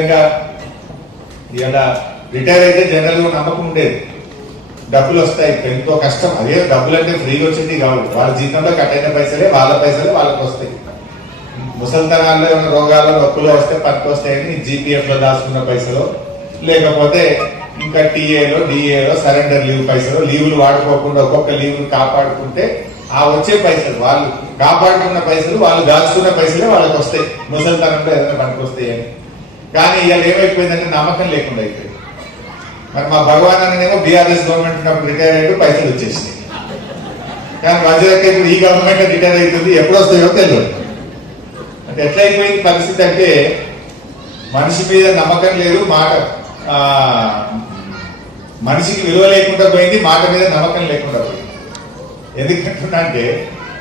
ఇలా రిటైర్ అయితే జనరల్ గా నమ్మకం ఉండేది, డబ్బులు వస్తాయి, ఎంతో కష్టం. అదే డబ్బులు అంటే ఫ్రీగా వచ్చేది కాదు, వాళ్ళ జీతంలో కట్ అయిన పైసలే వాళ్ళకి వస్తాయి. ముసలితనాల్లో ఏమైనా రోగాలు నొప్పులు వస్తే పనికి వస్తాయని జీపీఎఫ్ లో దాచుకున్న పైసలు, లేకపోతే ఇంకా టీఏలో డిఏలో సరెండర్ లీవ్ పైసలు, లీవులు వాడుకోకుండా ఒక్కొక్క లీవ్ కాపాడుకుంటే ఆ వచ్చే పైసలు, వాళ్ళు కాపాడుకున్న పైసలు, వాళ్ళు దాచుకున్న పైసలే వాళ్ళకి వస్తాయి, ముసలితనంలో ఏదైనా పనికి వస్తాయి అని. కానీ ఇవాళ ఏమైపోయిందంటే నమ్మకం లేకుండా అయిపోయింది. మరి మా భగవాన్ అన్ననేమో బీఆర్ఎస్ గవర్నమెంట్ ఉన్నప్పుడు రిటైర్ అయ్యి పైసలు వచ్చేసినాయి, కానీ మధ్యలోకి ఇప్పుడు ఈ గవర్నమెంట్ రిటైర్ అవుతుంది, ఎప్పుడు వస్తాయో తెలియదు. అంటే ఎట్లా అయిపోయింది పరిస్థితి అంటే మనిషి మీద నమ్మకం లేదు, మనిషికి విలువ లేకుండా పోయింది, మాట మీద నమ్మకం లేకుండా పోయింది. ఎందుకంటున్నా అంటే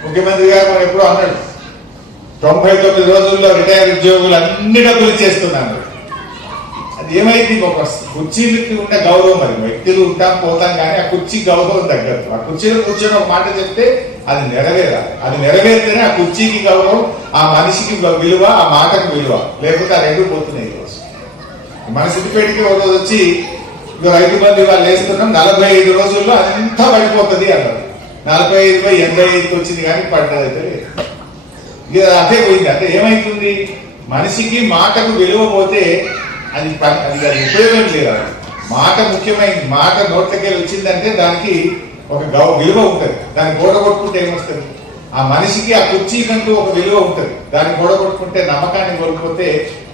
ముఖ్యమంత్రి గారు మనం ఎప్పుడూ అన్నాడు 99 రోజుల్లో రిటైర్ ఉద్యోగులు అన్ని డబ్బులు ఇచ్చేస్తున్నాను. అది ఏమైంది, ఒక కుర్చీలకి ఉన్న గౌరవం, మరి వ్యక్తులు ఉంటాం పోతాం కానీ ఆ కుర్చీ గౌరవం తగ్గదు. ఆ కుర్చీలో కూర్చొని ఒక మాట చెప్తే అది నెరవేరాలి, అది నెరవేరితేనే ఆ కుర్చీకి గౌరవం, ఆ మనిషికి విలువ, ఆ మాటకు విలువ, లేకపోతే ఆ రెండు పోతున్నాయి. ఈరోజు మన సిద్దిపేటకి ఒక రోజు వచ్చి రైతు బంధు వాళ్ళు వేస్తున్నాం 45 రోజుల్లో అంతా పడిపోతుంది అన్నారు. 45/85 వచ్చింది కానీ పడ్డదైతే లేదు. ఇక అదే పోయింది. అంటే ఏమైతుంది, మనిషికి మాటకు విలువ పోతే అది ఉపయోగం లేదు. మాట ముఖ్యమైనది, మాట నోట్లకి వచ్చిందంటే దానికి ఒక విలువ ఉంటుంది. దాన్ని గోడగొట్టుకుంటే ఏమొస్తుంది, ఆ మనిషికి ఆ కుర్చీకంటూ ఒక విలువ ఉంటుంది. దాన్ని గోడగొట్టుకుంటే నమ్మకాన్ని కోల్పోతే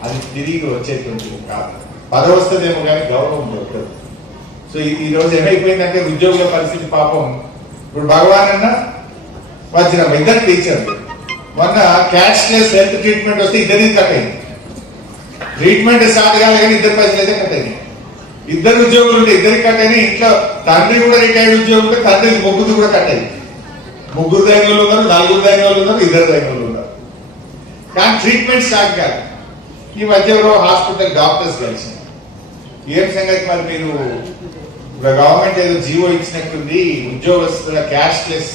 అది తిరిగి వచ్చేటువంటిది కాదు. పదవి వస్తుందేమో కానీ గౌరవం దొరకదు. సో ఈ రోజు ఏమైపోయిందంటే ఉద్యోగుల పరిస్థితి పాపం. ఇప్పుడు భగవాన్ అన్న వచ్చిన ఇద్దరు టీచర్లు మొన్న క్యాష్లెస్ హెల్త్ ట్రీట్మెంట్ వస్తే ఇద్దరికి కట్ అయింది. ట్రీట్మెంట్ స్టార్ట్ కాదు కానీ ఇద్దరు పైసలు అయితే కట్ అయింది. ఇద్దరు ఉద్యోగులు ఉంటే ఇద్దరికి కట్ అయినాయి. ఇంట్లో తండ్రి కూడా రిటైర్డ్ ఉద్యోగులు ఉంటే తండ్రికి ముగ్గురు కూడా కట్ అయింది. 3 దైన్యులు ఉన్నారు, 4 దైన్యులు ఉన్నారు, 2 దైన్యులు ఉన్నారు. కానీ ట్రీట్మెంట్ స్టార్ట్ కాదు. ఈ మధ్య హాస్పిటల్ డాక్టర్స్ కలిసి ఏం సంగతి, మరి మీరు గవర్నమెంట్ ఏదో జీవో ఇచ్చినట్టుంది, ఉద్యోగస్తుల క్యాష్లెస్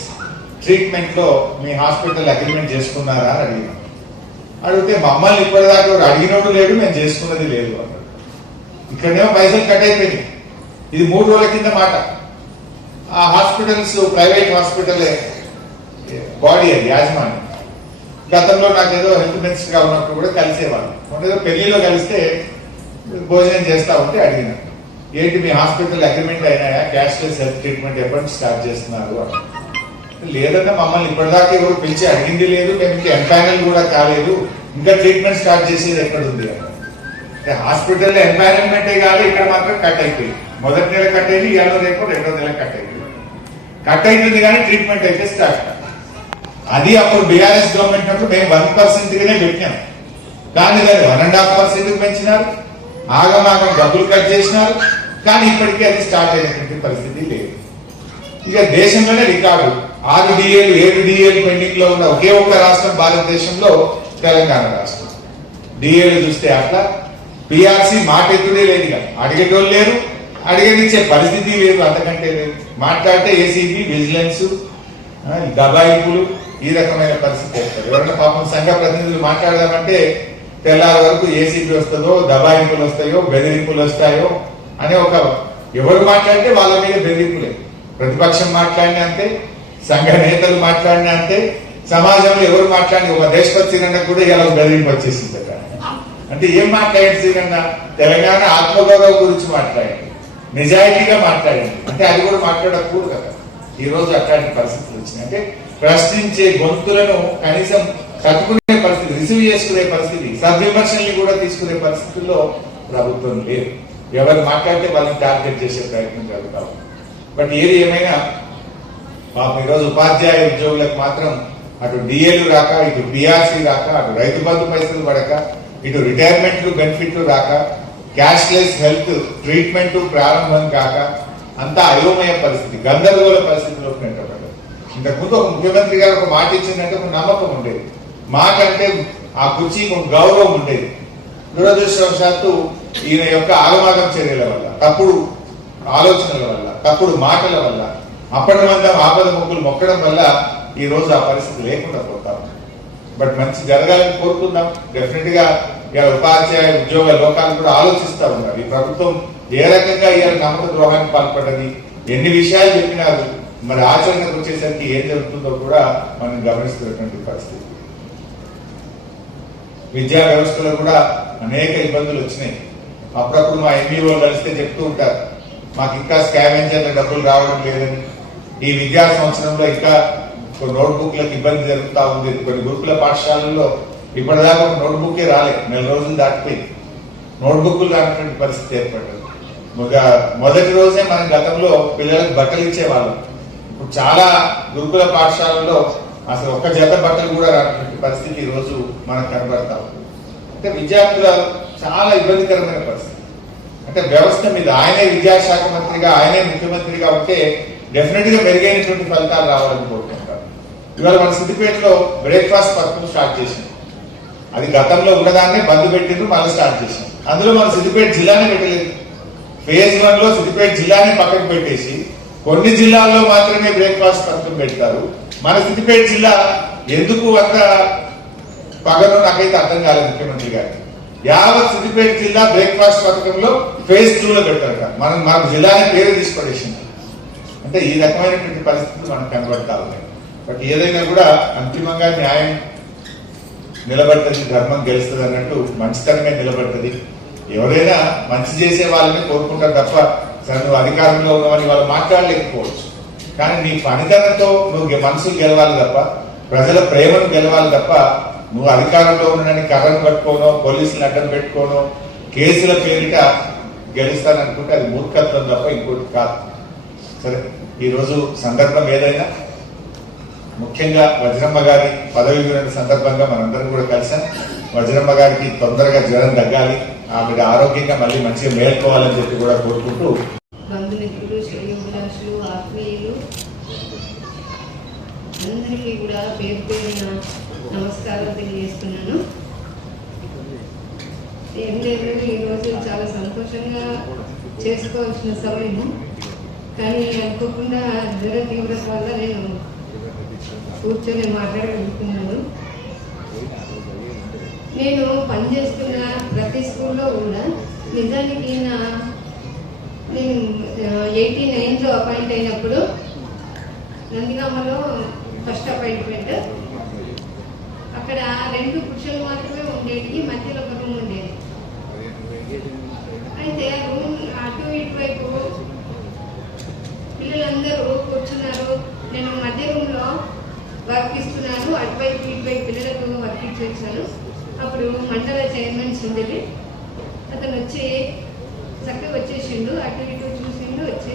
ట్రీట్మెంట్ లో మీ హాస్పిటల్ అగ్రిమెంట్ చేసుకున్నారా అని అడిగినాం. అడిగితే మమ్మల్ని ఇప్పటిదాకా అడిగినోడు లేడు, మేము చేసుకున్నది లేదు అన్నాడు. ఇక్కడనేమో పైసలు కట్ అయిపోయినాయి. ఇది 3 రోజుల కింద మాట. ఆ హాస్పిటల్స్ ప్రైవేట్ హాస్పిటల్ బాడీ అది యాజమాన్యం. గతంలో నాకేదో హెల్త్ మినిస్టర్ గా ఉన్నప్పుడు కూడా కలిసేవాళ్ళు. మొన్న పెళ్లిలో కలిస్తే భోజనం చేస్తా ఉంటే అడిగిన, ఏంటి మీ హాస్పిటల్ అగ్రిమెంట్ అయినాయా, క్యాష్లెస్ హెల్త్ ట్రీట్మెంట్ ఎప్పటి స్టార్ట్ చేస్తున్నారు అని. లేదన్నా మమ్మల్ని ఇప్పటిదాకా ఎవరు పిలిచి అడిగింది లేదు, మేము ఇంకా ఎంపానల్ కూడా కాలేదు, ఇంకా ట్రీట్మెంట్ స్టార్ట్ చేసేది ఎక్కడ ఉంది అంటే హాస్పిటల్లో ఎంపానల్మెంటే కాదు, ఇక్కడ మాత్రం కట్ అయిపోయింది. మొదటి నెల కట్ అయింది, ఇవాళ రేపు 2వ నెల కట్ అయిపోయింది. కట్ అవుతుంది కానీ ట్రీట్మెంట్ అయితే స్టార్ట్ కాదు. అది అప్పుడు బీఆర్ఎస్ గవర్నమెంట్ అప్పుడు మేము 1%గానే పెట్టినాం, కానీ దాన్ని 1.5% పెంచినారు, ఆగమాగం డబ్బులు కట్ చేసినారు. కానీ ఇప్పటికీ అది స్టార్ట్ అయినటువంటి పరిస్థితి లేదు. ఇక దేశంలోనే రికార్డు 6 DAలు 7 DAలు పెండింగ్ లో ఉన్న ఒకే ఒక్క రాష్ట్రం భారతదేశంలో తెలంగాణ రాష్ట్రం. DAలు చూస్తే అట్లా, పిఆర్సీ మాట ఎత్తుడే లేదు, అడిగేటోళ్ళు లేరు, అడిగనిచ్చే పరిస్థితి లేదు, అంతకంటే లేదు. మాట్లాడితే ఏసీబీ, విజిలెన్స్, దబాయింపులు, ఈ రకమైన పరిస్థితి వస్తారు. ఎవరైనా పాపం సంఘ ప్రతినిధులు మాట్లాడదామంటే తెల్లారి వరకు ఏసీబీ వస్తుందో, దబాయింపులు వస్తాయో, బెదిరింపులు వస్తాయో అనే ఒక, ఎవరు మాట్లాడితే వాళ్ళ మీద బెదిరింపులే. ప్రతిపక్షం మాట్లాడినా అంతే, సంఘ నేతలు మాట్లాడినా అంతే, సమాజంలో ఎవరు మాట్లాడి, ఒక దేశపతి శ్రీరన్న కూడా ఇలా బెదిరింపు వచ్చేసింది. అంటే ఏం మాట్లాడండి శ్రీరన్న, తెలంగాణ ఆత్మగౌరవం గురించి మాట్లాడండి, నిజాయితీగా మాట్లాడండి అంటే అది కూడా మాట్లాడకూడదు కదా. ఈ రోజు అట్లాంటి పరిస్థితులు వచ్చినాయి. అంటే ప్రశ్నించే గొంతులను కనీసం తట్టుకునే పరిస్థితి, రిసీవ్ చేసుకునే పరిస్థితి, సద్విమర్శల్ని కూడా తీసుకునే పరిస్థితుల్లో ప్రభుత్వం లేదు. ఎవరు మాట్లాడితే వాళ్ళని టార్గెట్ చేసే ప్రయత్నం జరుగుతాం. బట్ ఏది ఏమైనా పాపం ఈరోజు ఉపాధ్యాయ ఉద్యోగులకు మాత్రం అటు డిఏలు రాక, ఇటు పిఆర్సీ రాక, అటు రైతు బంధు పైసలు పడక, ఇటు రిటైర్మెంట్లు బెనిఫిట్లు రాక, క్యాష్లెస్ హెల్త్ ట్రీట్మెంట్ ప్రారంభం కాక అంతా అయోమయ పరిస్థితి, గందరగోళ పరిస్థితిలో పెట్టబడ్డారు. ఇంతకుముందు ఒక ముఖ్యమంత్రి గారు ఒక మాట ఇచ్చిందంటే ఒక నమ్మకం ఉండేది, మాట అంటే ఆ కుర్చీకి ఒక గౌరవం ఉండేది. దురదృష్టవశాత్తు ఈయన యొక్క ఆగమాగం చర్యల వల్ల, తప్పుడు ఆలోచనల వల్ల, తప్పుడు మాటల వల్ల, అప్పటిమంతా ఆపద మొక్కులు మొక్కడం వల్ల ఈ రోజు ఆ పరిస్థితి లేకుండా పోతాం. బట్ మంచి జరగాలని కోరుకుందాం. డెఫినెట్ గా ఇలా ఉపాధ్యాయ ఉద్యోగ లోకాలు కూడా ఆలోచిస్తూ ఉన్నారు. ఈ ప్రభుత్వం ఏ రకంగా ఇవాళ నమ్మక ద్రోహానికి పాల్పడ్డది, ఎన్ని విషయాలు చెప్పినారు, మరి ఆచరణకు వచ్చేసరికి ఏం జరుగుతుందో కూడా మనం గమనిస్తున్నటువంటి పరిస్థితి. విద్యా వ్యవస్థలో కూడా అనేక ఇబ్బందులు వచ్చినాయి. అప్పుడప్పుడు మా ఎంఈఓ కలిస్తే చెప్తూ ఉంటారు, మాకు ఇంకా స్కావెంజర్ల డబ్బులు రావడం లేదని, ఈ విద్యా సంవత్సరంలో ఇంకా నోట్బుక్లకు ఇబ్బంది జరుగుతూ ఉంది. కొన్ని గురుకుల పాఠశాలల్లో ఇప్పటిదాకా ఒక నోట్బుక్కే రాలేదు, 4 రోజులు దాటిపోయింది. నోట్బుక్లు రానటువంటి పరిస్థితి ఏర్పడ్డది. మొదటి రోజే మనం గతంలో పిల్లలకు బట్టలు ఇచ్చేవాళ్ళం. ఇప్పుడు చాలా గురుకుల పాఠశాలల్లో అసలు ఒక్క జత బట్టలు కూడా రానటువంటి పరిస్థితి ఈ రోజు మనకు కనబడతా ఉంది. అంటే విద్యార్థుల చాలా ఇబ్బందికరమైన పరిస్థితి. అంటే వ్యవస్థ మీద ఆయనే విద్యాశాఖ మంత్రిగా, ఆయనే ముఖ్యమంత్రిగా ఉంటే డెఫినెట్ గా మెరుగైనటువంటి ఫలితాలు రావాలని కోరుకుంటారు. ఇవాళ మన సిద్దిపేటలో బ్రేక్ఫాస్ట్ పథకం స్టార్ట్ చేసింది. అది గతంలో ఉన్నదాన్నే బంద్ పెట్టిండ్రు, మళ్ళీ స్టార్ట్ చేసింది. అందులో మన సిద్దిపేట జిల్లానే పెట్టలేదు. ఫేజ్ 1 లో సిద్దిపేట జిల్లానే పక్కకు పెట్టేసి కొన్ని జిల్లాల్లో మాత్రమే బ్రేక్ఫాస్ట్ పథకం పెడతారు. మన సిద్దిపేట జిల్లా ఎందుకు అంత పగను నాకైతే అర్థం కాలేదు ముఖ్యమంత్రి గారికి. యావత్ సిద్దిపేట జిల్లా బ్రేక్ఫాస్ట్ పథకంలో ఫేజ్ 2 లో పెట్టారట. మన జిల్లానే పేరు తీసుకోవడేసింది. అంటే ఈ రకమైనటువంటి పరిస్థితులు మనకు కనబడతా ఉన్నాయి. బట్ ఏదైనా కూడా అంతిమంగా న్యాయం నిలబడుతుంది, ధర్మం గెలుస్తుంది అన్నట్టు మంచితనమే నిలబడుతుంది. ఎవరైనా మంచి చేసే వాళ్ళని కోరుకుంటారు తప్ప సరే నువ్వు అధికారంలో ఉన్నావని వాళ్ళు మాట్లాడలేకపోవచ్చు. కానీ నీ పనితనంతో నువ్వు మనసులు గెలవాలి తప్ప, ప్రజల ప్రేమను గెలవాలి తప్ప, నువ్వు అధికారంలో ఉండడానికి కర్రను పట్టుకోనో, పోలీసులను అడ్డం పెట్టుకోనో, కేసుల పేరిట గెలుస్తాననుకుంటే అది మూర్ఖత్వం తప్ప ఇంకోటి కాదు. సరే, ఈరోజు సందర్భం ఏదైనా ముఖ్యంగా వజ్రమ్మ గారి పదవి విరమణ సందర్భంగా మనందరం కూడా కలిసాం. వజ్రమ్మ గారికి తొందరగా జ్వరం తగ్గాలి, ఆమె ఆరోగ్యంగా మళ్ళీ మంచిగా మేల్కోవాలని చెప్పి కూడా కోరుకుంటూ, బంధుమిత్రులు, శ్రేయోభిలాషులు, ఆత్మీయులు అందరికీ కూడా పేరు పేరున నమస్కారం తెలియజేస్తున్నాను. ఏం లేదు, ఈరోజు చాలా సంతోషంగా చేసుకోవాల్సిన సమయము, కానీ అనుకోకుండా జ్వర తీవ్రత వల్ల నేను కూర్చొని మాట్లాడగలుగుతున్నాను. నేను పనిచేస్తున్న ప్రతి స్కూల్లో కూడా నిజానికి నేను 89లో అపాయింట్ అయినప్పుడు నందిగామలో ఫస్ట్ అపాయింట్మెంట్. అక్కడ 2 పురుషులు మాత్రమే ఉండేది, మధ్యలో ఒక రూమ్ ఉండేది. అయితే రూమ్ అటు ఇటువైపు పిల్లలందరూ కూర్చున్నారు. నేను మధ్య రూమ్లో వర్క్ ఇస్తున్నాను, అటువైపు ఇటువైపు పిల్లలకు వర్క్ ఇచ్చి వచ్చాను. అప్పుడు మండల చైర్మన్ ఉండేది, అతను వచ్చి చక్కగా వచ్చేసిండు, అటు ఇటు చూసిండు. వచ్చి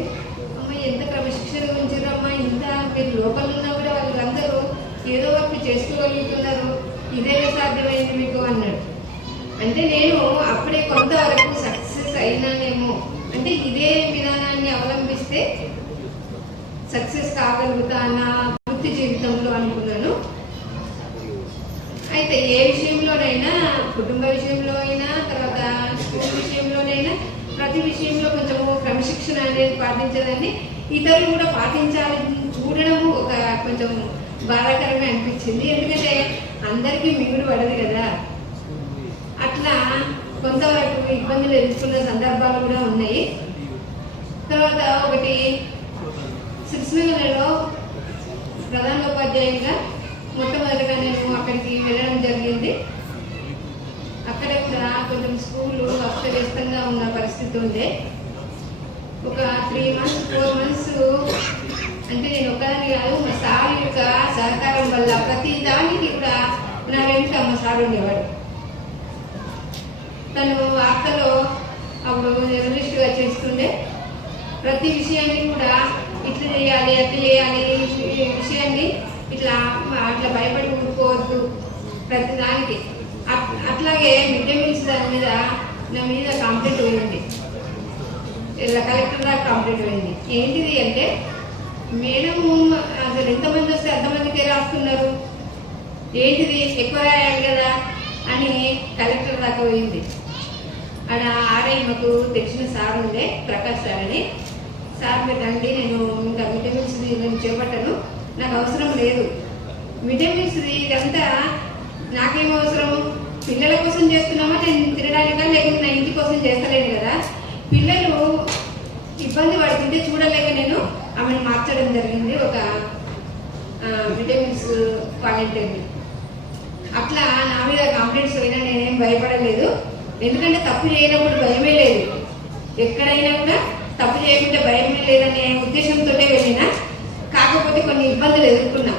అమ్మాయి ఎంత క్రమశిక్షణ ఉంచారమ్మా, ఇంత మీరు లోపల ఉన్నా కూడా వాళ్ళందరూ ఏదో వర్క్ చేసుకోగలుగుతున్నారు, ఇదేనే సాధ్యమైంది మీకు అన్నాడు. అంటే నేను అప్పుడే కొంతవరకు సక్సెస్ అయినానేమో, అంటే ఇదే విధానాన్ని అవలంబిస్తే సక్సెస్ కాగలుగుతా నా వృత్తి జీవితంలో అనుకున్నాను. అయితే ఏ విషయంలోనైనా, కుటుంబ విషయంలో అయినా, తర్వాత స్కూల్ విషయంలోనైనా, ప్రతి విషయంలో కొంచెము క్రమశిక్షణ అనేది పాటించదండి. ఇతరులు కూడా పాటించాలని చూడడము ఒక కొంచెం బాధాకరమే అనిపించింది. ఎందుకంటే అందరికీ మిగులు పడదు కదా. అట్లా కొంతవరకు ఇబ్బందులు ఎదుర్కొన్న సందర్భాలు కూడా ఉన్నాయి. తర్వాత ఒకటి శిక్షణలో ప్రధానోపాధ్యాయులుగా మొట్టమొదటిగా నేను అక్కడికి వెళ్ళడం జరిగింది. అక్కడ కూడా కొంచెం స్కూలు అస్తవ్యస్తంగా ఉన్న పరిస్థితి ఉండే. ఒక 3 months 4 months అంటే నేను ఒకదాన్ని కాదు, మా సార్ యొక్క సహకారం వల్ల ప్రతి దానికి కూడా నా వెంట మా సార్ ఉండేవాడు. తను వార్తలో అప్పుడు జర్నలిస్ట్గా చేస్తుండే. ప్రతి విషయాన్ని కూడా ఇట్లా చేయాలి, అట్లా చేయాలి, ఈ విషయాన్ని ఇట్లా అట్లా భయపడి ఊరుకోవద్దు ప్రతి దానికి. అట్లాగే మిడ్ డే మీల్స్ దాని మీద నా మీద కంప్లైంట్ పోయింది, ఇలా కలెక్టర్ దాకా కంప్లైంట్ పోయింది. ఏంటిది అంటే, మేడం అసలు ఎంతమంది వస్తే అంతమందికే రాస్తున్నారు, ఏంటిది ఎక్కువ రాయాలి కదా అని కలెక్టర్ దాకా పోయింది. ఆడ ఆర్ఐ మాకు తెలిసిన సార్ ఉండే, ప్రకాష్ సార్ అని. సార్ మీరు రండి, నేను ఇంకా మిడ్ డే మీల్స్ నేను చేపట్టాను, నాకు అవసరం లేదు. మిడ్ డే మీల్స్ ఇదంతా నాకేం అవసరం, పిల్లల కోసం చేస్తున్నామా, నేను తినడానికా లేకుంటే నా ఇంటి కోసం చేస్తలేను కదా. పిల్లలు ఇబ్బంది పడుతుంటే చూడలేక నేను ఆమెను మార్చడం జరిగింది ఒక విటమిన్స్ వాలంటీర్ని. అట్లా నా మీద కంప్లైంట్స్ అయినా నేనేం భయపడలేదు, ఎందుకంటే తప్పు చేయనప్పుడు భయమే లేదు. ఎక్కడైనా కూడా తప్పు చేయకుంటే భయమే లేదనే ఉద్దేశంతో వెళ్ళినా. కాకపోతే కొన్ని ఇబ్బందులు ఎదుర్కొన్నా.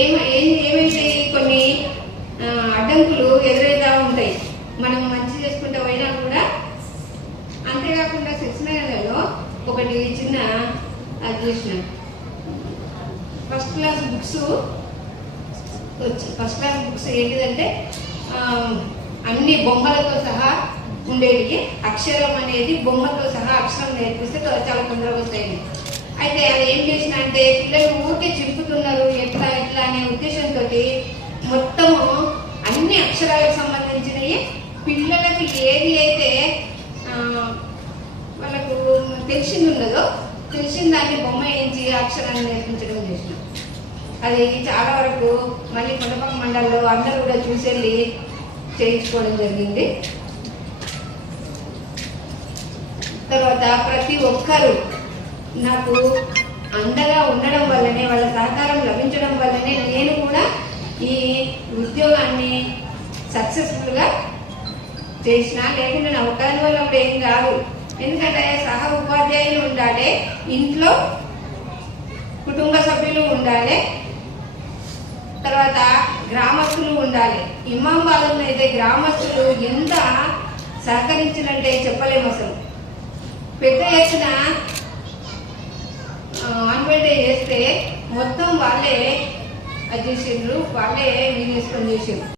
ఏమైతే కొన్ని అడ్డంకులు ఎదురైతా ఉంటాయి మనం మంచి చేసుకుంటే పోయినా కూడా. అంతేకాకుండా శిక్షణలో ఒకటి చిన్న అది చేసిన ఫస్ట్ క్లాస్ బుక్స్ ఏంటిదంటే అన్ని బొమ్మలతో సహా ఉండేవి. అక్షరం అనేది బొమ్మతో సహా అక్షరం నేర్పిస్తే చాలా తొందరగా వస్తాయి. అయితే అది ఏం చేసిన అంటే పిల్లలు ఊరికే చింపుతున్నారు ఎట్లా ఎట్లా అనే ఉద్దేశంతో మొత్తము అన్ని అక్షరాలకు సంబంధించినవి పిల్లలకు ఏది అయితే వాళ్ళకు తెలిసింది ఉన్నదో తెలిసిన దాన్ని బొమ్మ వేయించి అక్షరాన్ని నేర్పించడం చేసిన. అది చాలా వరకు మళ్ళీ కొండపక్క మండలంలో అందరూ కూడా చూసెళ్ళి చేయించుకోవడం జరిగింది. తర్వాత ప్రతి ఒక్కరూ నాకు అండగా ఉండడం వల్లనే, వాళ్ళ సహకారం లభించడం వల్లనే నేను కూడా ఈ ఉద్యోగాన్ని సక్సెస్ఫుల్గా చేసిన. లేకుంటే నా ఒక్కరి వల్ల కూడా ఏం కాదు. ఎందుకంటే సహ ఉపాధ్యాయులు ఉండాలి, ఇంట్లో కుటుంబ సభ్యులు ఉండాలి, తర్వాత గ్రామస్తులు ఉండాలి. ఇమాంబాద్ అయితే గ్రామస్తులు ఎంత సహకరించినంటే చెప్పలేము. అసలు పెద్ద ఎత్తున ఆన్వైట్ చేస్తే మొత్తం వాళ్ళే అది చేసిండ్రు, వాళ్ళే వినియోగం చేసిండ్రు.